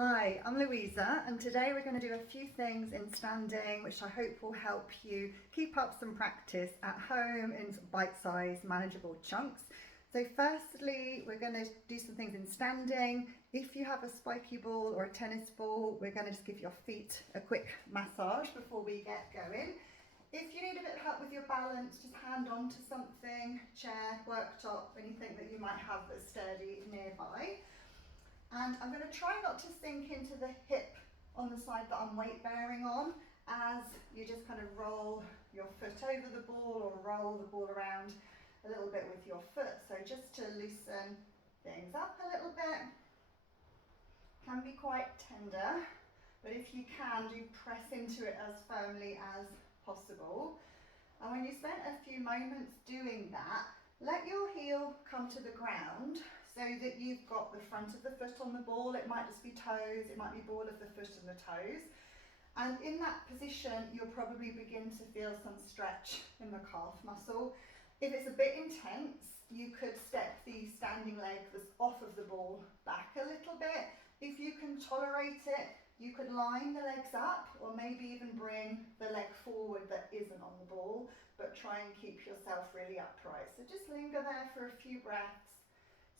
Hi, I'm Louisa, and today we're going to do a few things in standing which I hope will help you keep up some practice at home in bite-sized manageable chunks. So firstly, we're going to do some things in standing. If you have a spiky ball or a tennis ball, we're going to just give your feet a quick massage before we get going. If you need a bit of help with your balance, just hand onto something, chair, worktop, anything that you might have that's sturdy nearby. And I'm going to try not to sink into the hip on the side that I'm weight bearing on as you just kind of roll your foot over the ball or roll the ball around a little bit with your foot. So just to loosen things up a little bit. Can be quite tender, but if you can, do press into it as firmly as possible. And when you spend a few moments doing that, let your heel come to the ground so that you've got the front of the foot on the ball. It might just be toes, it might be ball of the foot and the toes. And in that position, you'll probably begin to feel some stretch in the calf muscle. If it's a bit intense, you could step the standing leg that's off of the ball back a little bit. If you can tolerate it, you could line the legs up or maybe even bring the leg forward that isn't on the ball, but try and keep yourself really upright. So just linger there for a few breaths.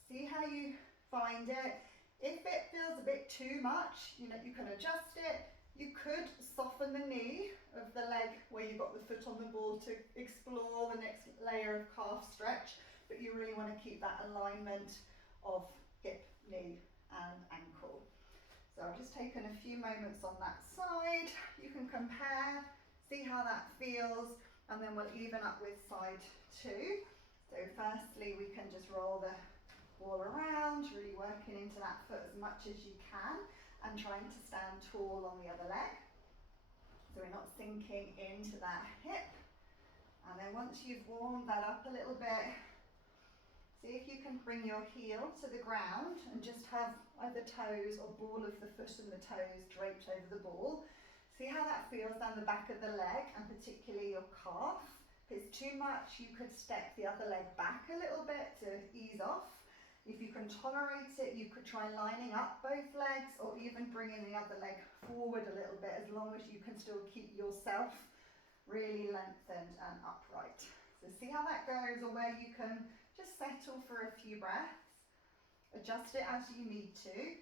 See how you find it. If it feels a bit too much, you can adjust it. You could soften the knee of the leg where you've got the foot on the ball to explore the next layer of calf stretch, but you really want to keep that alignment of hip, knee and ankle. So I've just taken a few moments on that side. You can compare, see how that feels, and then we'll even up with side two. So firstly, we can just roll the ball around, really working into that foot as much as you can and trying to stand tall on the other leg. So we're not sinking into that hip. And then once you've warmed that up a little bit, see if you can bring your heel to the ground and just have either toes or ball of the foot and the toes draped over the ball. See how that feels down the back of the leg and particularly your calf. If it's too much, you could step the other leg back a little bit to ease off. If you can tolerate it, you could try lining up both legs or even bringing the other leg forward a little bit, as long as you can still keep yourself really lengthened and upright. So see how that goes, or where you can just settle for a few breaths. Adjust it as you need to.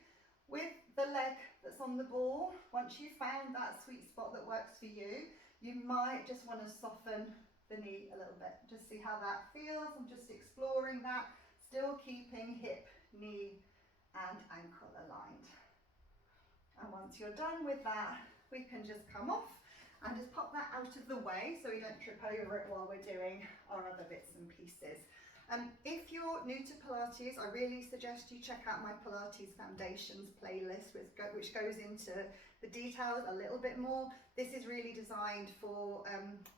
With the leg that's on the ball, once you've found that sweet spot that works for you, you might just want to soften the knee a little bit. Just see how that feels. I'm just exploring that. Still keeping hip, knee and ankle aligned. And once you're done with that, we can just come off and just pop that out of the way so we don't trip over it while we're doing our other bits and pieces. If you're new to Pilates, I really suggest you check out my Pilates Foundations playlist, which goes into the details a little bit more. This is really designed for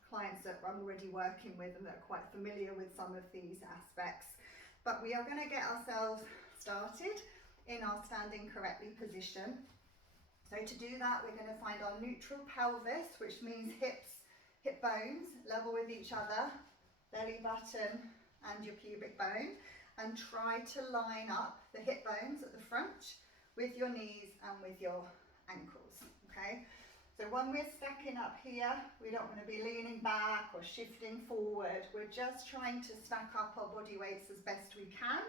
clients that I'm already working with and that are quite familiar with some of these aspects. But we are going to get ourselves started in our standing correctly position. So to do that, we're going to find our neutral pelvis, which means hip bones level with each other, belly button and your pubic bone, and try to line up the hip bones at the front with your knees and with your ankles. Okay. So when we're stacking up here, we don't want to be leaning back or shifting forward. We're just trying to stack up our body weights as best we can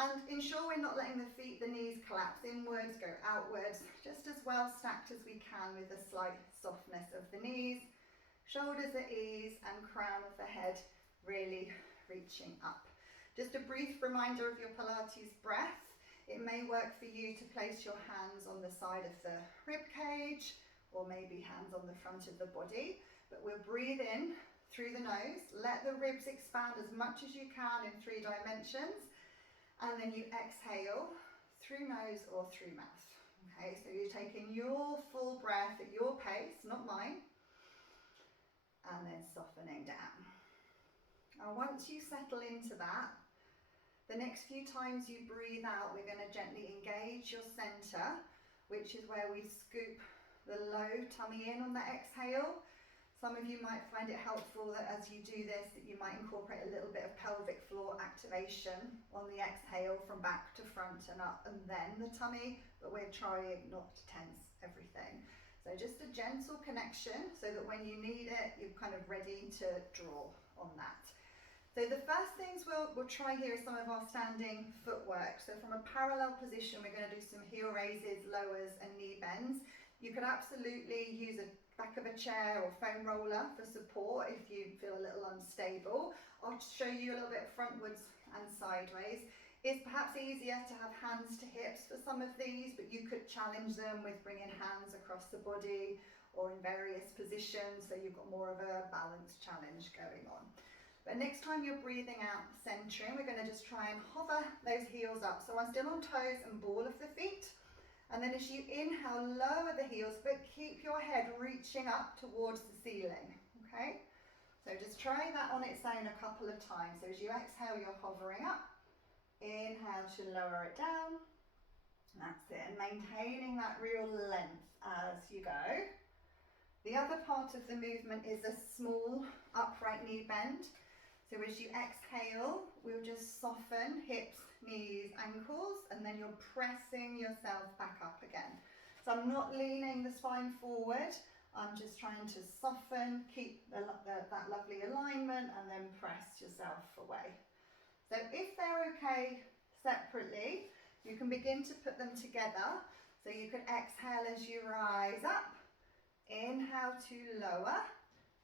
and ensure we're not letting the feet, the knees collapse inwards, go outwards, just as well stacked as we can with a slight softness of the knees, shoulders at ease and crown of the head really reaching up. Just a brief reminder of your Pilates breath. It may work for you to place your hands on the side of the rib cage, or maybe hands on the front of the body, but we'll breathe in through the nose, let the ribs expand as much as you can in 3 dimensions, and then you exhale through nose or through mouth. Okay, so you're taking your full breath at your pace, not mine, and then softening down. And once you settle into that, the next few times you breathe out, we're going to gently engage your center, which is where we scoop the low tummy in on the exhale. Some of you might find it helpful that as you do this, that you might incorporate a little bit of pelvic floor activation on the exhale from back to front and up and then the tummy, but we're trying not to tense everything. So just a gentle connection so that when you need it, you're kind of ready to draw on that. So the first things we'll try here is some of our standing footwork. So from a parallel position, we're going to do some heel raises, lowers and knee bends. You could absolutely use a back of a chair or foam roller for support if you feel a little unstable. I'll show you a little bit frontwards and sideways. It's perhaps easier to have hands to hips for some of these, but you could challenge them with bringing hands across the body or in various positions, so you've got more of a balance challenge going on. But next time you're breathing out, centering, we're going to just try and hover those heels up. So I'm still on toes and ball of the feet. And then as you inhale, lower the heels, but keep your head reaching up towards the ceiling, okay? So just try that on its own a couple of times. So as you exhale, you're hovering up. Inhale to lower it down. That's it, and maintaining that real length as you go. The other part of the movement is a small upright knee bend. So as you exhale, we'll just soften hips, knees, ankles, and then you're pressing yourself back up again. So I'm not leaning the spine forward, I'm just trying to soften, keep that lovely alignment, and then press yourself away. So if they're okay separately, you can begin to put them together. So you can exhale as you rise up, inhale to lower,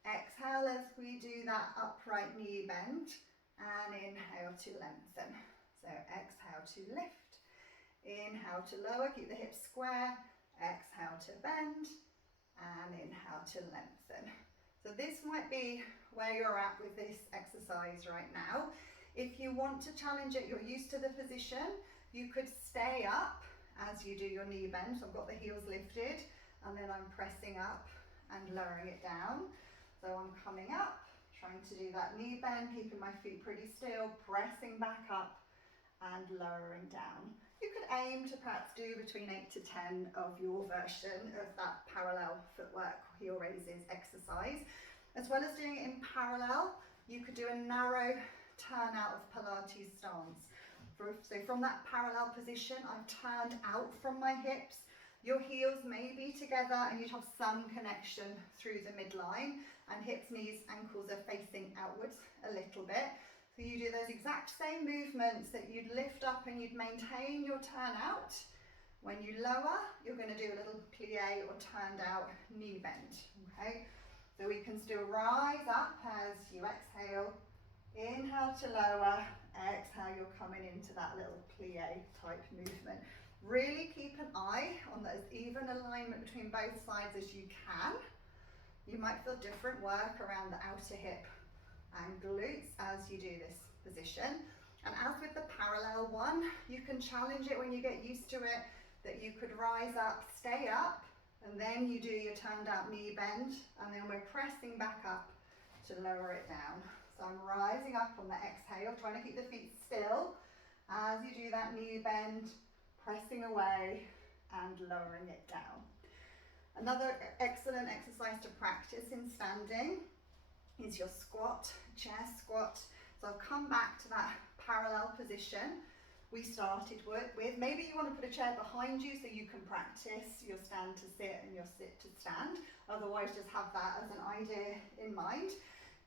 exhale as we do that upright knee bend, and inhale to lengthen. So exhale to lift, inhale to lower, keep the hips square, exhale to bend, and inhale to lengthen. So this might be where you're at with this exercise right now. If you want to challenge it, you're used to the position, you could stay up as you do your knee bend. So I've got the heels lifted, and then I'm pressing up and lowering it down. So I'm coming up, trying to do that knee bend, keeping my feet pretty still, pressing back up and lowering down. You could aim to perhaps do between 8 to 10 of your version of that parallel footwork heel raises exercise. As well as doing it in parallel, you could do a narrow turn out of Pilates stance. So from that parallel position, I've turned out from my hips. Your heels may be together and you'd have some connection through the midline, and hips, knees, ankles are facing outwards a little bit. So you do those exact same movements that you'd lift up and you'd maintain your turn out. When you lower, you're going to do a little plie or turned out knee bend, okay? So we can still rise up as you exhale, inhale to lower, exhale, you're coming into that little plie type movement. Really keep an eye on that even alignment between both sides as you can. You might feel different work around the outer hip and glutes as you do this position. And as with the parallel one, you can challenge it when you get used to it, that you could rise up, stay up, and then you do your turned out knee bend, and then we're pressing back up to lower it down. So I'm rising up on the exhale, trying to keep the feet still as you do that knee bend, pressing away and lowering it down. Another excellent exercise to practice in standing is your squat, chair squat. So I'll come back to that parallel position we started with. Maybe you want to put a chair behind you so you can practice your stand to sit and your sit to stand. Otherwise, just have that as an idea in mind.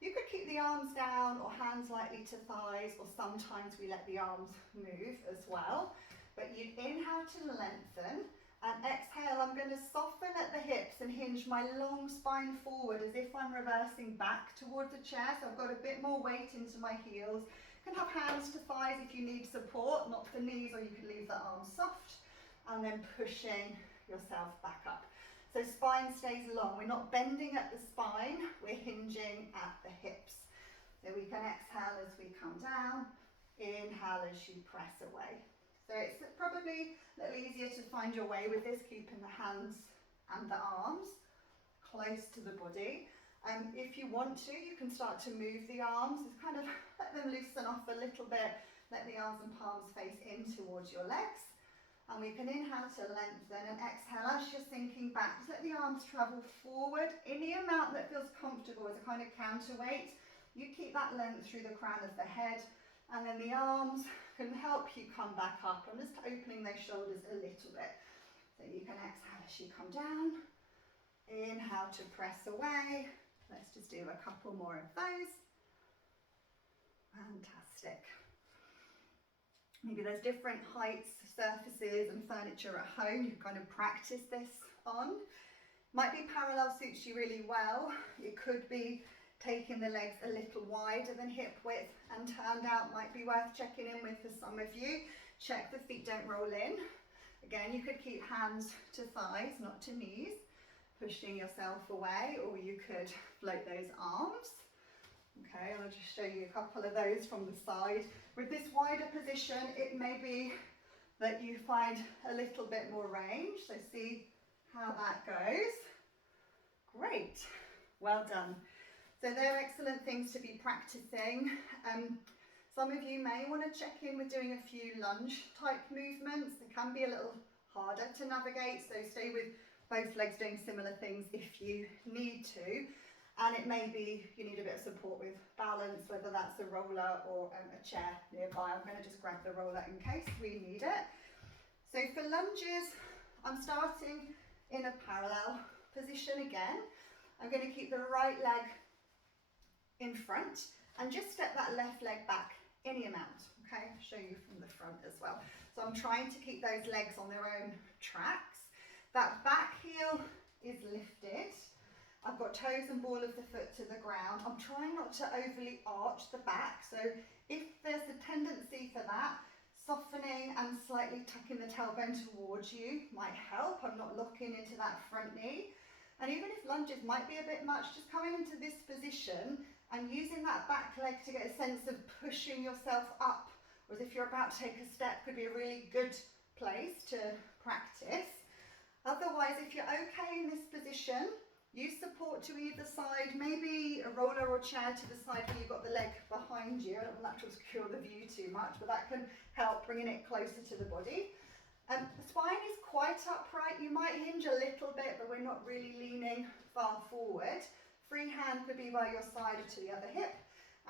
You could keep the arms down or hands lightly to thighs, or sometimes we let the arms move as well. But you inhale to lengthen, and exhale, I'm going to soften at the hips and hinge my long spine forward as if I'm reversing back towards the chair. So I've got a bit more weight into my heels. You can have hands to thighs if you need support, not for knees, or you could leave the arms soft, and then pushing yourself back up. So spine stays long. We're not bending at the spine, we're hinging at the hips. So we can exhale as we come down, inhale as you press away. So it's probably a little easier to find your way with this, keeping the hands and the arms close to the body. If you want to, you can start to move the arms, just kind of let them loosen off a little bit, let the arms and palms face in towards your legs. And we can inhale to lengthen and exhale as you're sinking back. Just let the arms travel forward in the amount that feels comfortable as a kind of counterweight. You keep that length through the crown of the head, and then the arms can help you come back up. I'm just opening those shoulders a little bit. So you can exhale as you come down. Inhale to press away. Let's just do a couple more of those. Fantastic. Maybe there's different heights, surfaces and furniture at home you can kind of practice this on. Might be parallel suits you really well. It could be taking the legs a little wider than hip width and turned out, might be worth checking in with for some of you. Check the feet don't roll in. Again, you could keep hands to thighs, not to knees, pushing yourself away, or you could float those arms. Okay, I'll just show you a couple of those from the side. With this wider position, it may be that you find a little bit more range. So see how that goes. Great, well done. So they're excellent things to be practicing. Some of you may want to check in with doing a few lunge type movements. They can be a little harder to navigate, so stay with both legs doing similar things if you need to. And it may be you need a bit of support with balance, whether that's a roller or a chair nearby. I'm going to just grab the roller in case we need it. So for lunges, I'm starting in a parallel position again. I'm going to keep the right leg in front and just step that left leg back any amount. Okay, I'll show you from the front as well. So I'm trying to keep those legs on their own tracks. That back heel is lifted. I've got toes and ball of the foot to the ground. I'm trying not to overly arch the back. So if there's a tendency for that, softening and slightly tucking the tailbone towards you might help. I'm not locking into that front knee. And even if lunges might be a bit much, just coming into this position and using that back leg to get a sense of pushing yourself up, or as if you're about to take a step, could be a really good place to practice. Otherwise, if you're okay in this position, use support to either side, maybe a roller or chair to the side where you've got the leg behind you. I don't want that to obscure the view too much, but that can help bringing it closer to the body. The spine is quite upright. You might hinge a little bit, but we're not really leaning far forward. Free hand could be by your side or to the other hip.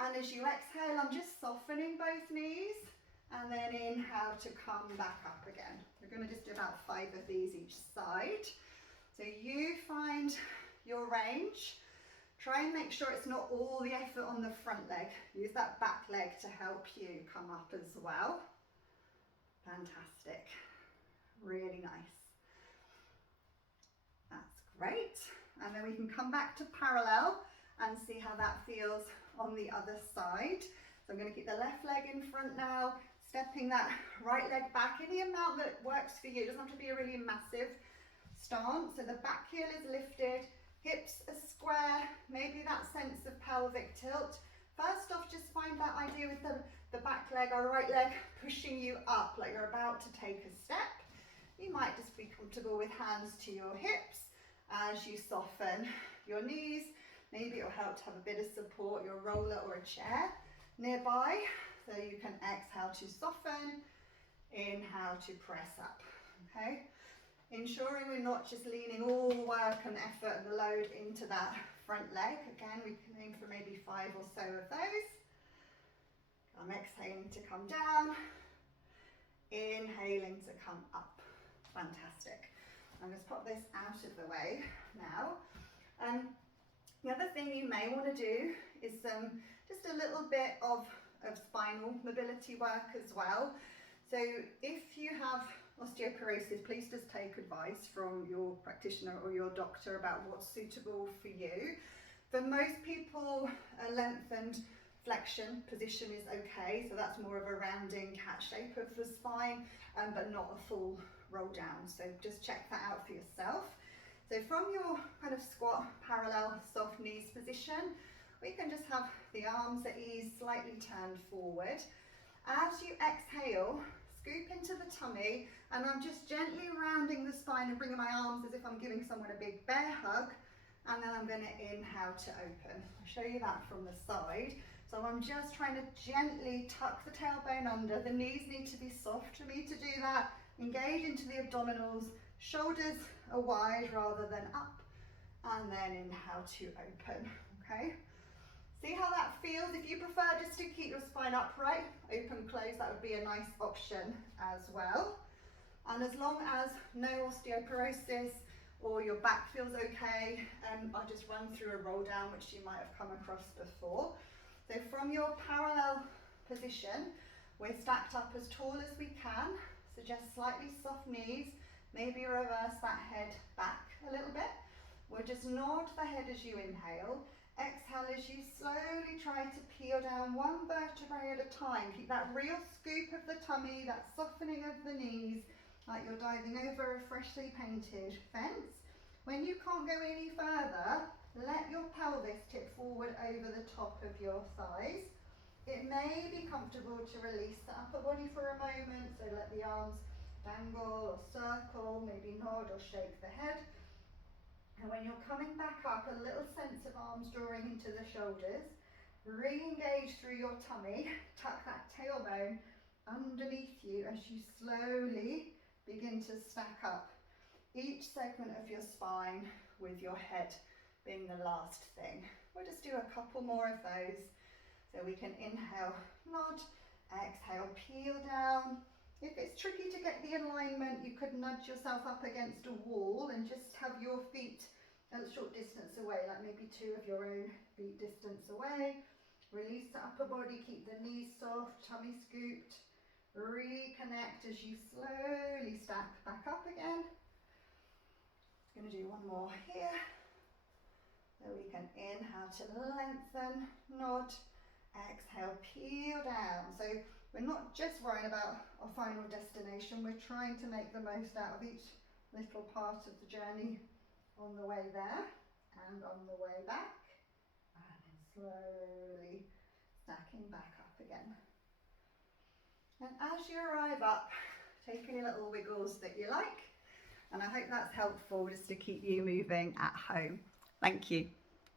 And as you exhale, I'm just softening both knees, and then inhale to come back up again. We're going to just do about 5 of these each side. So you find your range. Try and make sure it's not all the effort on the front leg. Use that back leg to help you come up as well. Fantastic. Really nice. That's great. And then we can come back to parallel and see how that feels on the other side. So I'm going to keep the left leg in front now, stepping that right leg back in the amount that works for you. It doesn't have to be a really massive stance. So the back heel is lifted, hips are square, maybe that sense of pelvic tilt. First off, just find that idea with the back leg or right leg pushing you up like you're about to take a step. You might just be comfortable with hands to your hips as you soften your knees. Maybe it'll help to have a bit of support, your roller or a chair nearby. So you can exhale to soften, inhale to press up, okay? Ensuring we're not just leaning all the work and effort and the load into that front leg. Again, we can aim for maybe 5 or so of those. I'm exhaling to come down, inhaling to come up. Fantastic. I'm going to pop this out of the way now. The other thing you may want to do is just a little bit of spinal mobility work as well. So if you have osteoporosis, please just take advice from your practitioner or your doctor about what's suitable for you. For most people, a lengthened flexion position is okay, so that's more of a rounding cat shape of the spine, but not a full roll down. So just check that out for yourself. So from your kind of squat, parallel, soft knees position, we can just have the arms at ease, slightly turned forward. As you exhale, scoop into the tummy, and I'm just gently rounding the spine and bringing my arms as if I'm giving someone a big bear hug, and then I'm going to inhale to open. I'll show you that from the side. So I'm just trying to gently tuck the tailbone under. The knees need to be soft for me to do that, Engage into the abdominals, shoulders are wide rather than up, and then inhale to open, okay? See how that feels? If you prefer just to keep your spine upright, open, close, that would be a nice option as well. And as long as no osteoporosis or your back feels okay, I'll just run through a roll down, which you might have come across before. So from your parallel position, we're stacked up as tall as we can. Suggest slightly soft knees, maybe reverse that head back a little bit. We'll just nod the head as you inhale. Exhale as you slowly try to peel down one vertebrae at a time. Keep that real scoop of the tummy, that softening of the knees, like you're diving over a freshly painted fence. When you can't go any further, let your pelvis tip forward over the top of your thighs. It may be comfortable to release the upper body for a moment, so let the arms dangle or circle, maybe nod or shake the head. And when you're coming back up, a little sense of arms drawing into the shoulders. Re-engage through your tummy, tuck that tailbone underneath you as you slowly begin to stack up each segment of your spine with your head being the last thing. We'll just do a couple more of those. So we can inhale, nod, exhale, peel down. If it's tricky to get the alignment, you could nudge yourself up against a wall and just have your feet a short distance away, like maybe 2 of your own feet distance away. Release the upper body, keep the knees soft, tummy scooped. Reconnect as you slowly stack back up again. Going to do one more here. So we can inhale to lengthen, nod, exhale, peel down. So we're not just worrying about our final destination, we're trying to make the most out of each little part of the journey on the way there and on the way back. And then slowly stacking back up again. And as you arrive up, take any little wiggles that you like. And I hope that's helpful just to keep you moving at home. Thank you.